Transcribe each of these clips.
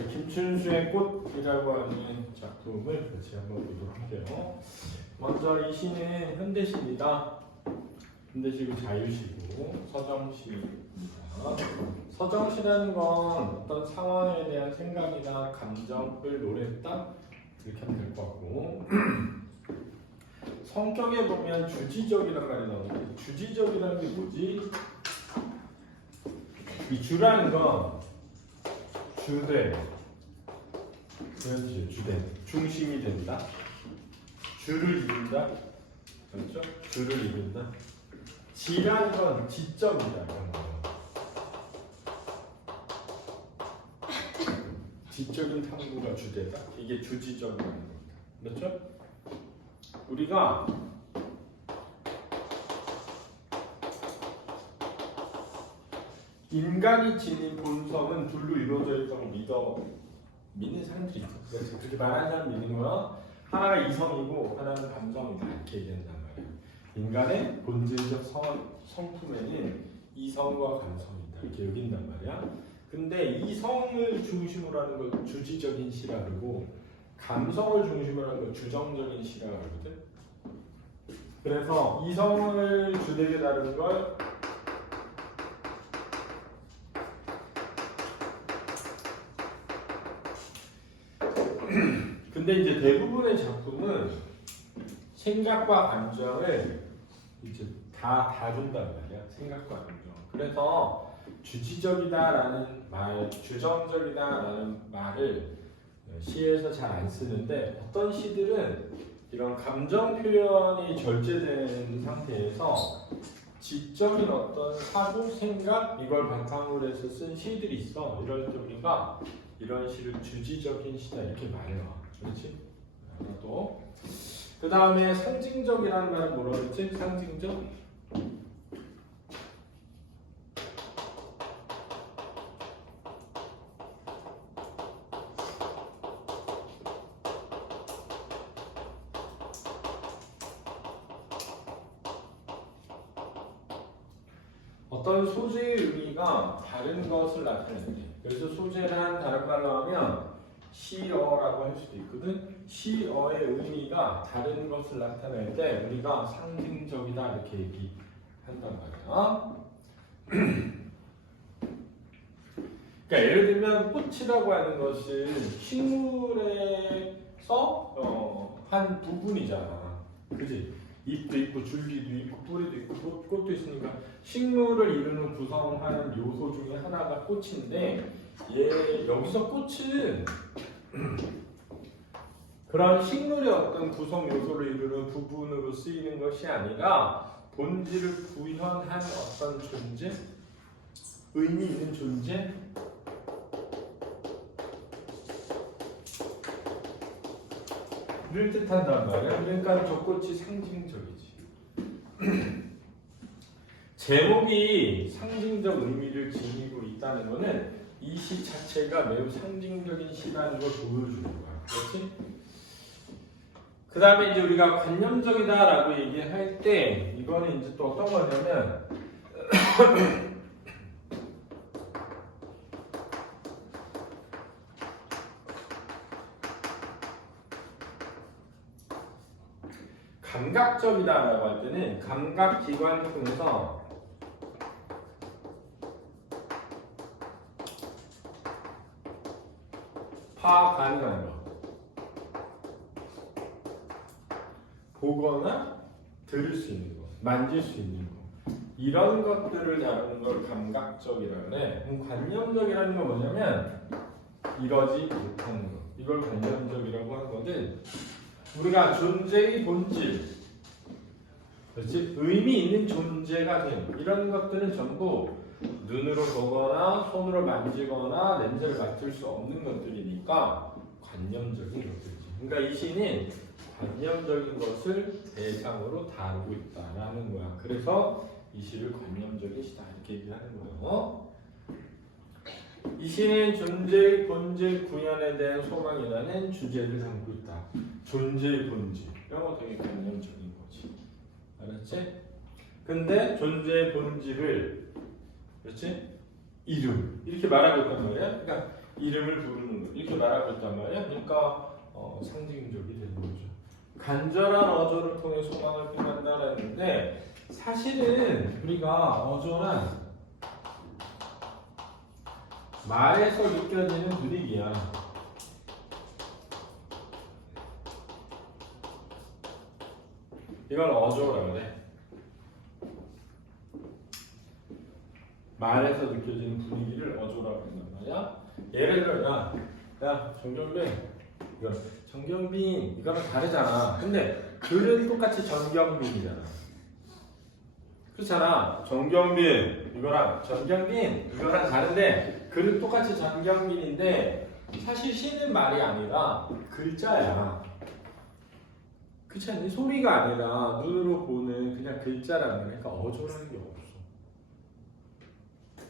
자, 김춘수의 꽃이라고 하는 작품을 같이 한번 보도록 할게요. 먼저 이 시는 현대시입니다. 현대시고 자유시고 서정시입니다. 서정시라는 건 어떤 상황에 대한 생각이나 감정을 노래했다 이렇게 하면 될 것 같고 성격에 보면 주지적이라는 말이 나오는데 주지적이라는 게 뭐지? 이 주라는 건 주되 그런 뜻이에요. 주되 중심이 된다. 주를 이룬다. 그렇죠? 주를 이룬다. 지라는 건 지점이다. 이런 거. 지적인 탐구가 주되다. 이게 주지적이라는 겁니다. 그렇죠? 우리가 인간이 지닌 본성은 둘로 이루어져 있다고 믿는 사람들이 있어. 그래서 그렇게 말하는 사람 믿는 거야. 하나가 이성이고 하나는 감성이다 이렇게 얘기한단 말이야. 인간의 본질적 성품에는 이성과 감성이다 이렇게 여긴단 말이야. 근데 이성을 중심으로 하는 걸 주지적인 시라 그러고 감성을 중심으로 하는 걸 주정적인 시라 그러거든. 그래서 이성을 주되게 다루는 걸 근데 이제 대부분의 작품은 생각과 감정을 이제 다 다룬단 말이야. 생각과 감정. 그래서 주지적이다라는 말, 주정적이다라는 말을 시에서 잘 안 쓰는데 어떤 시들은 이런 감정 표현이 절제된 상태에서 지적인 어떤 사고, 생각 이걸 바탕으로 해서 쓴 시들이 있어. 이럴 때 우리가 이런 시를 주지적인 시다 이렇게 말해요. 그렇지? 또 그 다음에 상징적이라는 말은 뭐라고 했지? 상징적? 어떤 소재의 의미가 다른 것을 나타내는데 그래서 소재란 다른 말로 하면 시어라고 할 수도 있거든. 시어의 의미가 다른 것을 나타낼 때 우리가 상징적이다 이렇게 얘기한단 말이야. 그러니까 예를 들면 꽃이라고 하는 것은 식물에서 한 부분이잖아. 그지? 잎도 있고 줄기도 있고 뿌리도 있고 꽃도 있으니까 식물을 이루는 구성하는 요소 중에 하나가 꽃인데 여기서 꽃은 그런 식물의 어떤 구성 요소를 이루는 부분으로 쓰이는 것이 아니라 본질을 구현한 어떤 존재, 의미 있는 존재를 뜻한단 말이야. 그러니까 저 꽃이 상징적이지. 제목이 상징적 의미를 지니고 있다는 것은 이 시 자체가 매우 상징적인 시라는 걸 보여주는 거야. 그렇지? 그 다음에 이제 우리가 관념적이다라고 얘기할 때 이거는 이제 또 어떤 거냐면 감각적이다라고 할 때는 감각기관을 통해서 파악 가능한 것, 보거나 들을 수 있는 것, 만질 수 있는 것, 이런 것들을 다루는 걸 감각적이라고 해. 그럼 관념적이라는 건 뭐냐면 이러지 못하는 것, 이걸 관념적이라고 하거든. 우리가 존재의 본질, 그렇지? 의미 있는 존재가 된 이런 것들은 전부 눈으로 보거나 손으로 만지거나 냄새를 맡을 수 없는 것들이니까 관념적인 것들이지. 그러니까 이 시는 관념적인 것을 대상으로 다루고 있다라는 거야. 그래서 이 시를 관념적인 시다 이렇게 얘기하는 거예요. 이 시는 존재의 본질 구현에 대한 소망이라는 주제를 담고 있다. 존재의 본질. 이런 거 되게 관념적인 거지. 알았지? 근데 존재의 본질을 그렇지? 이름 이렇게 말하고 있단 말이야. 그러니까 이름을 부르는 거 이렇게 말하고 있단 말이야. 그러니까 상징적이 되는 거죠. 간절한 어조를 통해 소망을 표현한다는 건데 사실은 우리가 어조란 말에서 느껴지는 분위기야. 이걸 어조라고 그래. 말에서 느껴지는 분위기를 어조라고 한단 말이야. 예를 들어 야 정경빈 이거 정경빈 이거랑 다르잖아. 근데 글은 똑같이 정경빈이잖아. 그렇잖아. 정경빈 이거랑 정경빈 이거랑 다른데 글은 똑같이 정경빈인데 사실 시는 말이 아니라 글자야. 그렇지 않니? 소리가 아니라 눈으로 보는 그냥 글자라는 거니까 어조라는 게 없어.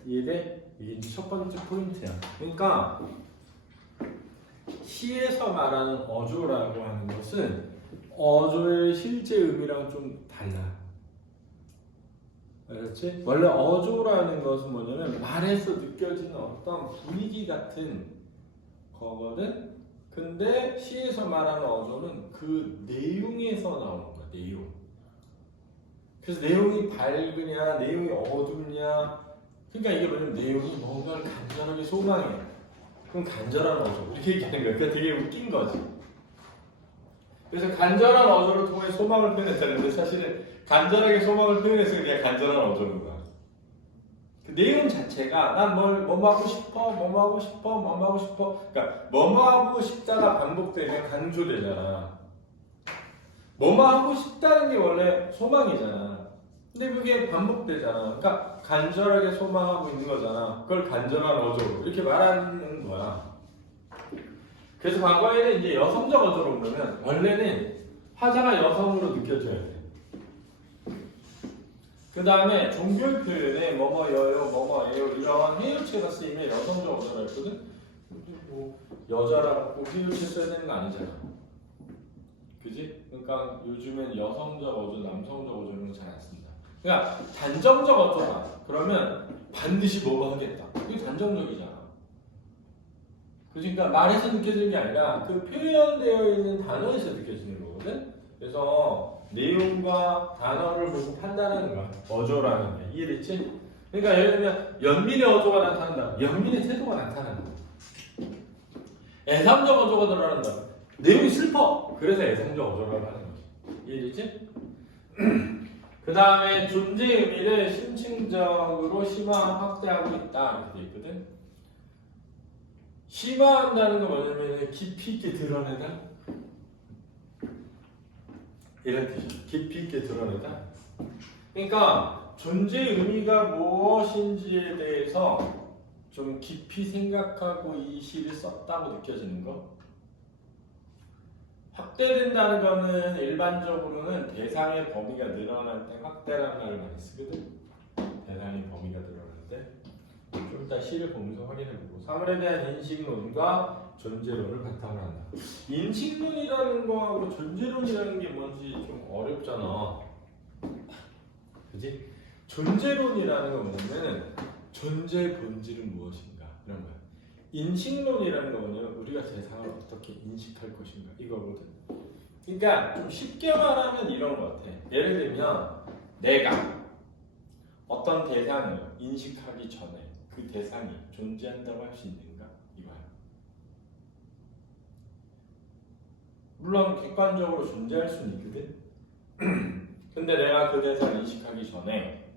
이해돼? 이게 이제 첫 번째 포인트야. 그러니까 시에서 말하는 어조라고 하는 것은 어조의 실제 의미랑 좀 달라. 알았지? 원래 어조라는 것은 뭐냐면 말에서 느껴지는 어떤 분위기 같은 거거든? 근데 시에서 말하는 어조는 그 내용에서 나오는 거야, 내용. 그래서 내용이 밝으냐, 내용이 어둡냐. 그러니까 이게 뭐냐면 내용이 뭔가를 간절하게 소망해. 그럼 간절한 어조. 이렇게 얘기하는 거야. 그게 되게 웃긴 거지. 그래서 간절한 어조를 통해 소망을 표현했다는데 사실은 간절하게 소망을 표현해서 그냥 간절한 어조인 거야. 그 내용 자체가 난 뭐뭐 하고 싶어, 뭐뭐 하고 싶어, 뭐뭐 하고 싶어. 그러니까 뭐뭐 하고 싶다가 반복되면 강조되잖아. 뭐뭐 하고 싶다는 게 원래 소망이잖아. 근데 그게 반복되잖아. 그러니까 간절하게 소망하고 있는 거잖아. 그걸 간절한 어조 이렇게 말하는 거야. 그래서 과거에는 이제 여성적 어조로 보면 원래는 화자가 여성으로 느껴져야 돼. 그 다음에 종교의 표현에 뭐뭐여요, 뭐뭐예요 이런 해유체가 쓰이면 여성적 어조라 했거든. 뭐 여자라고 해유체 써야 되는 거 아니잖아. 그지? 그러니까 요즘엔 여성적 어조, 남성적 어조는 잘 안 씁니다. 그러니까 단정적 어조다. 그러면 반드시 뭐뭐 하겠다. 이게 단정적이잖아. 그러니까 말에서 느껴지는 게 아니라 그 표현되어 있는 단어에서 느껴지는 거거든. 그래서 내용과 단어를 보고 판단하는 거야. 어조라는 게. 이해됐지? 그러니까 예를 들면 연민의 어조가 나타난다. 연민의 태도가 나타나는 거야. 애상적 어조가 드러난다. 내용이 슬퍼. 그래서 애상적 어조라고 하는 거지. 이해됐지? 그 다음에 존재 의미를 심층적으로 심화 확대하고 있다. 이렇게 돼 있거든. 심화한다는 건 뭐냐면 깊이 있게 드러내다. 이런 뜻이야. 깊이 있게 드러내다. 그러니까 존재의 의미가 무엇인지에 대해서 좀 깊이 생각하고 이 시를 썼다고 느껴지는 거. 확대된다는 거는 일반적으로는 대상의 범위가 늘어날 때 확대라는 말을 많이 쓰거든. 대상의 범위가 늘어날 때. 좀 이따 시를 보면서 확인해보고. 사물에 대한 인식론과 존재론을 바탕으로 한다. 인식론이라는 거하고 존재론이라는 게 뭔지 좀 어렵잖아. 그지? 존재론이라는 건 뭐냐면 존재의 본질은 무엇인가 이런 거야. 인식론이라는 건 뭐냐면 우리가 대상을 어떻게 인식할 것인가 이거거든. 그러니까 좀 쉽게 말하면 이런 거 같아. 예를 들면 내가 어떤 대상을 인식하기 전에 그 대상이 존재한다고 할 수 있는가 이거야. 물론 객관적으로 존재할 수는 있거든. 근데 내가 그 대상을 인식하기 전에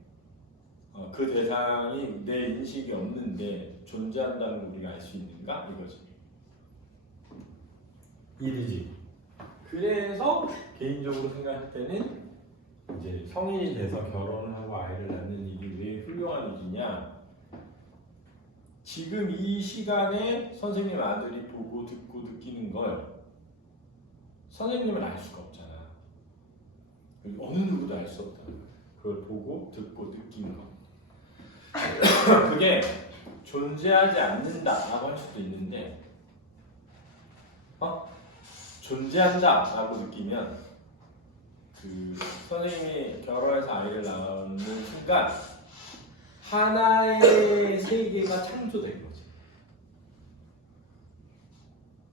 그 대상이 내 인식이 없는데 존재한다는 걸 우리가 알 수 있는가 이거지. 이해되지? 그래서 개인적으로 생각할 때는 이제 성인이 돼서 결혼을 하고 아이를 낳는 일이 왜 훌륭한 일이냐. 지금 이 시간에 선생님 아들이 보고 듣고 느끼는 걸 선생님은 알 수가 없잖아. 어느 누구도 알 수 없다. 그걸 보고 듣고 느끼는 거. 그게 존재하지 않는다라고 할 수도 있는데, 존재한다라고 느끼면 그 선생님이 결혼해서 아이를 낳는 순간 하나의 세계가 창조된 거지.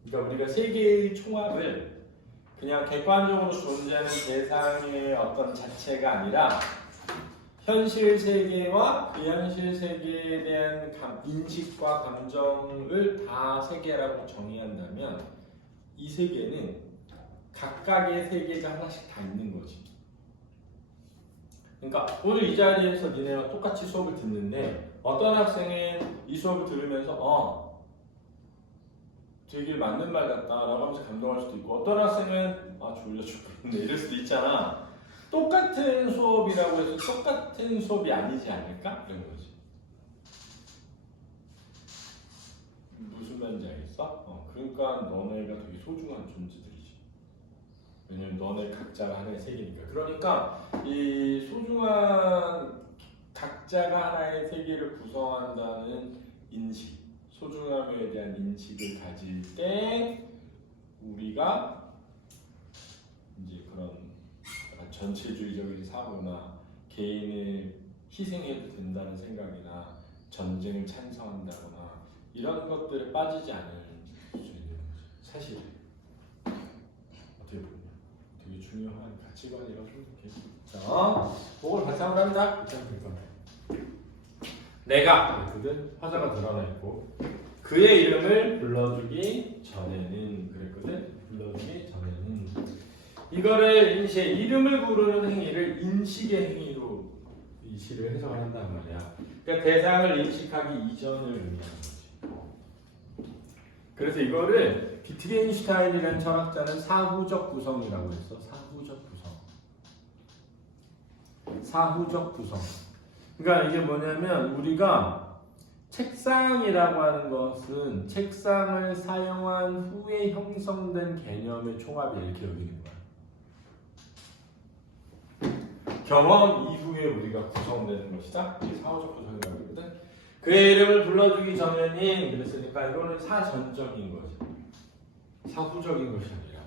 그러니까 우리가 세계의 총합을 그냥 객관적으로 존재하는 대상의 어떤 자체가 아니라 현실 세계와 비현실 세계에 대한 인식과 감정을 다 세계라고 정의한다면 이 세계는 각각의 세계가 하나씩 다 있는 거지. 그러니까 오늘 이 자리에서 니네가 똑같이 수업을 듣는데 어떤 학생은 이 수업을 들으면서 되게 맞는 말 같다라고 하면서 감동할 수도 있고 어떤 학생은 졸려 죽겠네 이럴 수도 있잖아. 똑같은 수업이라고 해서 똑같은 수업이 아니지 않을까? 이런 거지. 무슨 말인지 알겠어? 그러니까 너네가 되게 소중한 존재들이지. 왜냐면 너네 각자가 하나의 세계니까. 그러니까 이 소중한 각자가 하나의 세계를 구성한다는 인식, 소중함에 대한 인식을 가질 때 우리가 이제 그런 전체주의적인 사고나 개인을 희생해도 된다는 생각이나 전쟁을 찬성한다거나 이런 것들에 빠지지 않을 수 있는 거지. 사실 어떻게 보면 되게 중요한 가치관이라고 생각해. 자, 그걸 발상을 한다. 내가 그랬거든. 화자가 드러나 있고 그의 이름을 불러주기 전에는 그랬거든. 불러주기 전에는 이거를 이름을 부르는 행위를 인식의 행위로 이 시를 해석을 한단 말이야. 그러니까 대상을 인식하기 이전을 의미하는 거지. 그래서 이거를 비트겐슈타인이라는 철학자는 사후적 구성이라고 했어. 사후적 구성. 그러니까 이게 뭐냐면 우리가 책상이라고 하는 것은 책상을 사용한 후에 형성된 개념의 총합을 이렇게 여기는 거야. 경험 이후에 우리가 구성되는 것이다. 이게 사후적 구성이라고 하거든. 그의 이름을 불러주기 전에는 그랬으니까 이거는 사전적인 거지. 사후적인 것이 아니라.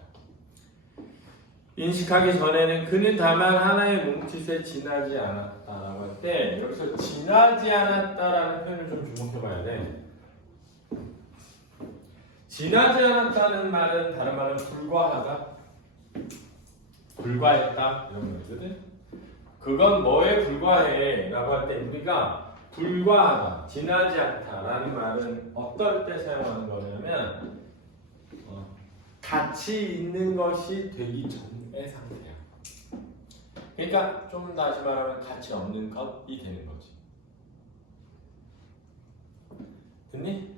인식하기 전에는 그는 다만 하나의 몸짓에 지나지 않았다라고 할 때 여기서 지나지 않았다라는 표현을 좀 주목해봐야 돼. 지나지 않았다는 말은 다른 말은 불과하다, 불과했다 이런 거거든. 그건 뭐에 불과해? 라고 할 때 우리가 불과하다, 지나지 않다라는 말은 어떨 때 사용하는 거냐면 가치 있는 것이 되기 전의 상태야. 그러니까 좀 다시 말하면 가치 없는 것이 되는 거지. 됐니?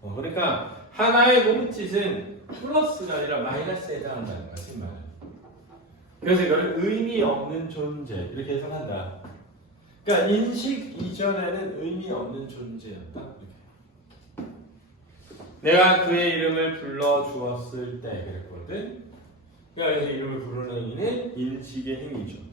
그러니까 하나의 몸짓은 플러스가 아니라 마이너스에 해당한다는 거야, 지금 말은. 그래서 이거를 의미 없는 존재 이렇게 해석한다. 그러니까 인식 이전에는 의미 없는 존재였다. 이렇게. 내가 그의 이름을 불러 주었을 때 그랬거든. 그러니까 여기서 이름을 부르는 행위는 인식의 행위죠.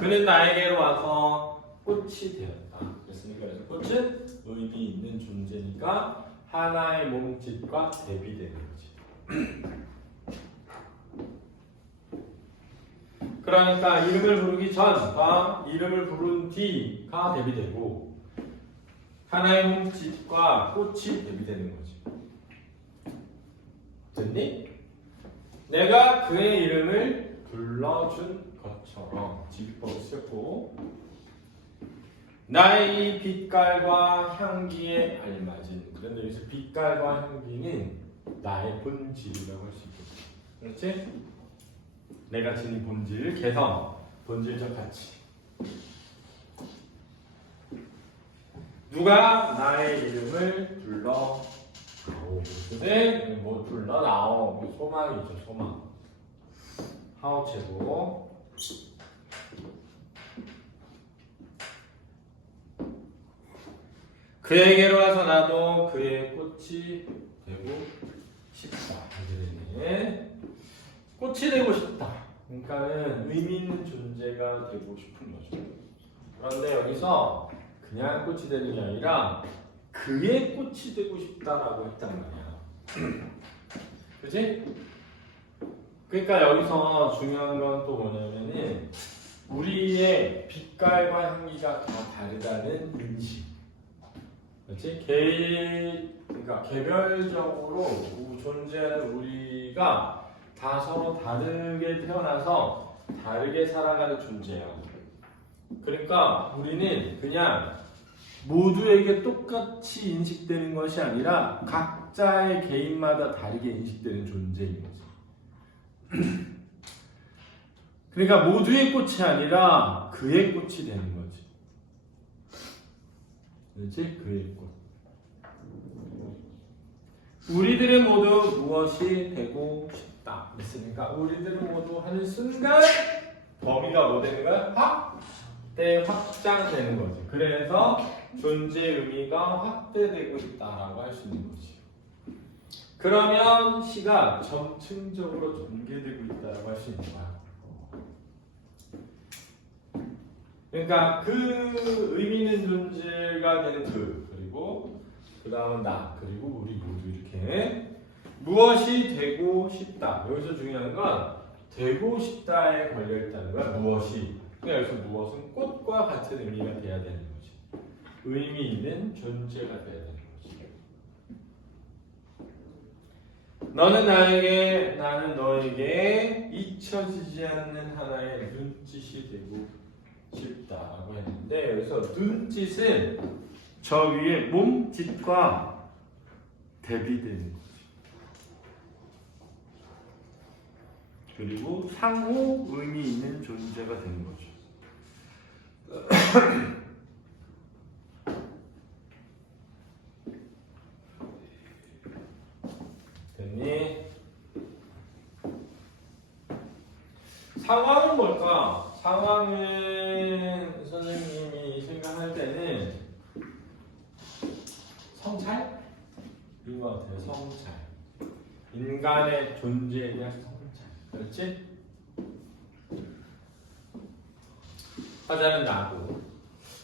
그는 나에게로 와서 꽃이 되었다. 그랬으니까 그래서 꽃은 의미 있는 존재니까 하나의 몸짓과 대비되는 거지. 그러니까 이름을 부르기 전과 이름을 부른 뒤가 대비되고 하나의 몸짓과 꽃이 대비되는 거지. 됐니? 내가 그의 이름을 불러준 것처럼 지기법을 쓰고 나의 이 빛깔과 향기에 알맞은. 그런데 여기서 빛깔과 향기는 나의 본질이라고 할 수 있겠지. 그렇지? 내가 지닌 본질, 개성, 본질적 가치. 누가 나의 이름을 불러 나오. 뭐 불러 나오. 소망이죠, 소망. 하우체고. 그에게로 와서 나도 그의 꽃이 되고 싶다. 이게 꽃이 되고 싶다. 그러니까는 의미 있는 존재가 되고 싶은 거죠. 그런데 여기서 그냥 꽃이 되는 게 아니라 그의 꽃이 되고 싶다라고 했단 말이야. 그치? 그러니까 여기서 중요한 건 또 뭐냐면은 우리의 빛깔과 향기가 다 다르다는 인식. 그렇지? 그러니까 개별적으로 존재하는 우리가 다 서로 다르게 태어나서 다르게 살아가는 존재예요. 그러니까 우리는 그냥 모두에게 똑같이 인식되는 것이 아니라 각자의 개인마다 다르게 인식되는 존재인 거지. 그러니까 모두의 꽃이 아니라 그의 꽃이 되는 거지. 그렇지? 그의 꽃. 우리들은 모두 무엇이 되고 싶다. 그랬으니까 우리들은 모두 하는 순간 범위가 뭐 되는 거야? 확장되는 거지. 그래서 존재 의미가 확대되고 있다라고 할 수 있는 거지. 그러면 시가 점층적으로 전개되고 있다라고 할 수 있는 거야. 그러니까 그 의미 있는 존재가 되는 그리고 그 다음은 나, 그리고 우리 모두 이렇게 무엇이 되고 싶다. 여기서 중요한 건 되고 싶다에 걸려있다는 거야. 무엇이. 그러니까 여기서 무엇은 꽃과 같은 의미가 돼야 되는 거지. 의미 있는 존재가 돼야 되는 거지. 너는 나에게, 나는 너에게 잊혀지지 않는 하나의 눈짓이 되고 싶다라고 했는데, 여기서 눈짓은 저 위에 몸짓과 대비되는 거지. 그리고 상호 의미 있는 존재가 되는 거죠. 됐니? 상황은 뭘까? 상황은 선생님이 생각할 때는 성찰? 이런 것 같아요. 성찰. 인간의 존재에 대한 성찰. 그렇지? 화자는 나고,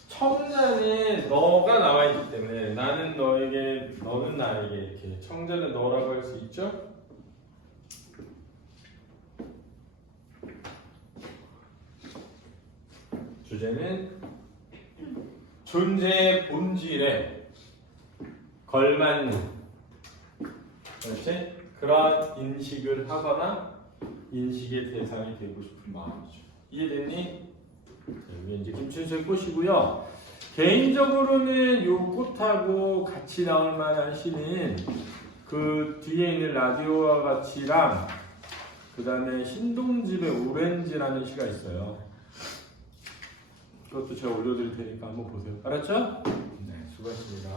청자는 너가 나와 있기 때문에 나는 너에게, 너는 나에게 이렇게 청자는 너라고 할 수 있죠? 주제는 존재의 본질에 걸맞는, 그렇지? 그런 인식을 하거나 인식의 대상이 되고 싶은 마음이죠. 이해됐니? 여기 이제 김춘수의 꽃이고요. 개인적으로는 요 꽃하고 같이 나올 만한 시는 그 뒤에 있는 라디오와 같이랑 그 다음에 신동집의 오렌지라는 시가 있어요. 그것도 제가 올려드릴 테니까 한번 보세요. 알았죠? 네, 수고하셨습니다.